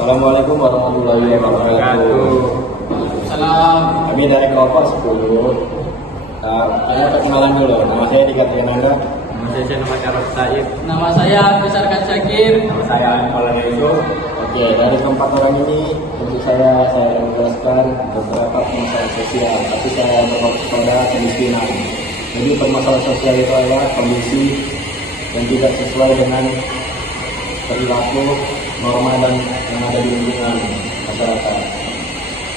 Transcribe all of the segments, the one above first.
Assalamualaikum warahmatullahi wabarakatuh. Salam. Kami dari kelompok 10. Saya perkenalan dulu. Nama saya Dika Triananda. Nama saya Syarif Said. Nama saya Besarkan Syakir. Nama saya Maulana Yusuf. Oke, dari keempat orang ini untuk saya menjelaskan beberapa permasalahan sosial, tapi saya berfokus pada kemiskinan. Jadi permasalahan sosial itu adalah kondisi yang tidak sesuai dengan perilaku, norma dan yang ada di lingkungan masyarakat.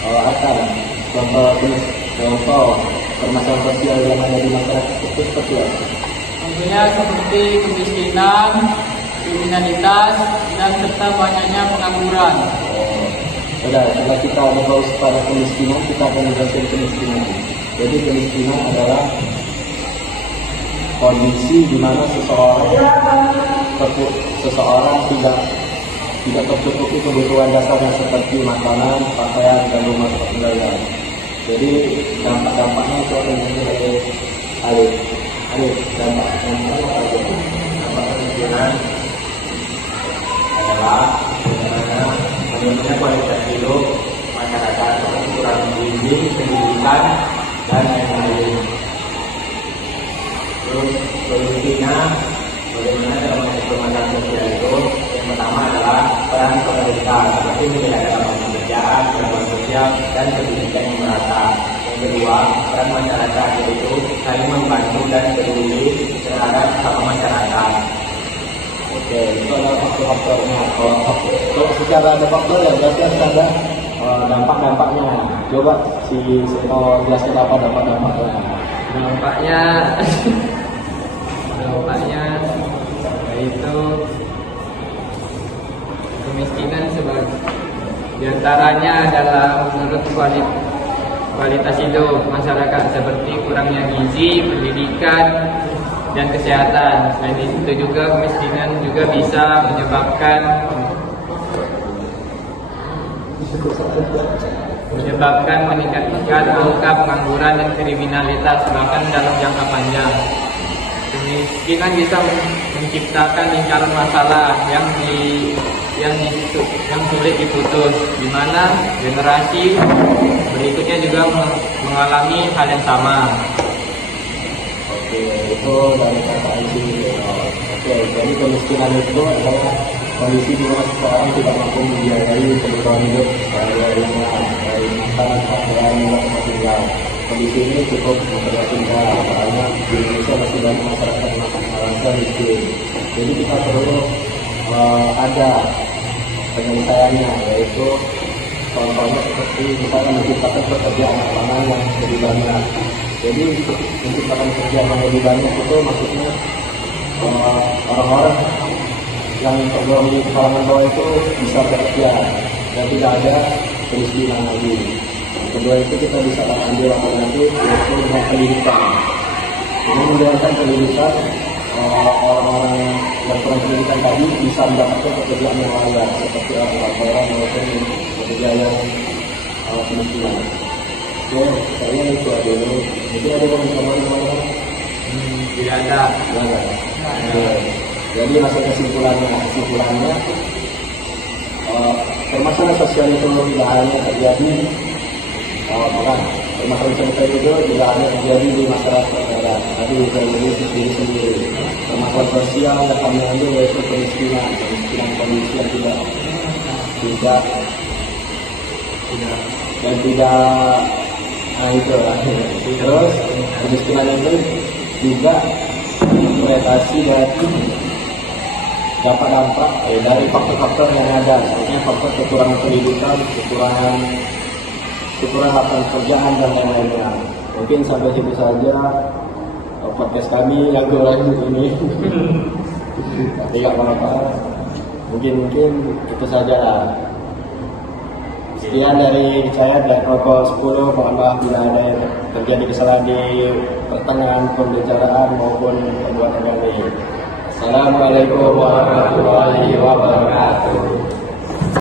Asal contoh permasalahan sosial yang ada di masyarakat itu seperti apa? Tentunya seperti kemiskinan, kriminalitas, dan serta banyaknya pengangguran. Sudah, kalau kita fokus pada kemiskinan, kita akan menjelaskan kemiskinan. Jadi kemiskinan adalah kondisi di mana seseorang tidak tercukupi kebutuhan dasarnya seperti makanan, pakaian, dan rumah tinggal. Jadi dampak-dampaknya itu akan menjadi Alif, dampaknya apa aja? Dampak kemiskinan adalah menurunnya kualitas hidup masyarakat seperti kurang gizi, pendidikan, dan lain-lain. Terus solusinya bagaimana dalam permasalahan sosial itu? Yang pertama adalah peran pemerintah seperti menyediakan pekerjaan, bantuan sosial, dan pendidikan yang merata. Yang kedua, peran masyarakat yaitu saling membantu dan peduli terhadap sama masyarakat. Oke, itu adalah faktor-faktornya. Kalau secara ada faktor ya berarti harus ada dampak-dampaknya. Coba si Seno jelaskan apa dampak-dampaknya. Dampaknya yaitu kemiskinan sebagai diantaranya adalah menurut kualitas hidup masyarakat seperti kurangnya gizi, pendidikan, dan kesehatan. Selain itu juga kemiskinan juga bisa menyebabkan meningkatkan angka pengangguran dan kriminalitas bahkan dalam jangka panjang. Kemiskinan bisa menciptakan lingkaran masalah yang sulit diputus, di mana generasi berikutnya juga mengalami hal yang sama. Oke, itu dari kata Isi. Oke, jadi kemiskinan itu adalah kondisi di mana seseorang tidak mampu membiayai kebutuhan hidup dari makanan, pakaian, dan tempat tinggal. Kondisi ini cukup memprihatinkan karena di Indonesia masih banyak masyarakat yang merasa miskin. Jadi kita perlu ada penyelesaiannya, yaitu contohnya seperti misalnya menciptakan pekerjaan lapangan yang lebih banyak. Jadi menciptakan pekerjaan yang lebih banyak itu maksudnya orang-orang yang tergolong di kalangan bawah itu bisa bekerja dan tidak ada kemiskinan lagi. Kedua itu kita bisa ambil alternatif yaitu dengan pendidikan. Dengan menjalankan pendidikan, orang-orang yang kurang pendidikan tadi bisa mendapatkan pekerjaan yang layak seperti orang-orang maupun pekerja yang kemiskinan. Oke, saya itu dulu. Jadi ada yang teman-teman? Tidak ada. Jadi masuk kesimpulannya, permasalahan sosial itu tidak hanya terjadi permasalahan sosial itu tidak hanya terjadi di masyarakat, tapi juga di diri sendiri. Permasalahan sosial yang kami ambil yaitu kemiskinan kondisi yang tidak itu lah. Terus kemiskinan itu juga interpretasi dari dampak-dampak dari faktor-faktor yang ada, seperti faktor kekurangan pendidikan, kekurangan lapangan pekerjaan dan lain-lainnya. Mungkin sampai situ saja podcast kami yang kurang ini. Tapi nggak apa-apa. Mungkin itu saja lah. Sekian dari saya dari kelompok 10. Mohon maaf bila ada yang terjadi kesalahan di pertengahan pembicaraan maupun perbuatan kami. Assalamualaikum warahmatullahi wabarakatuh.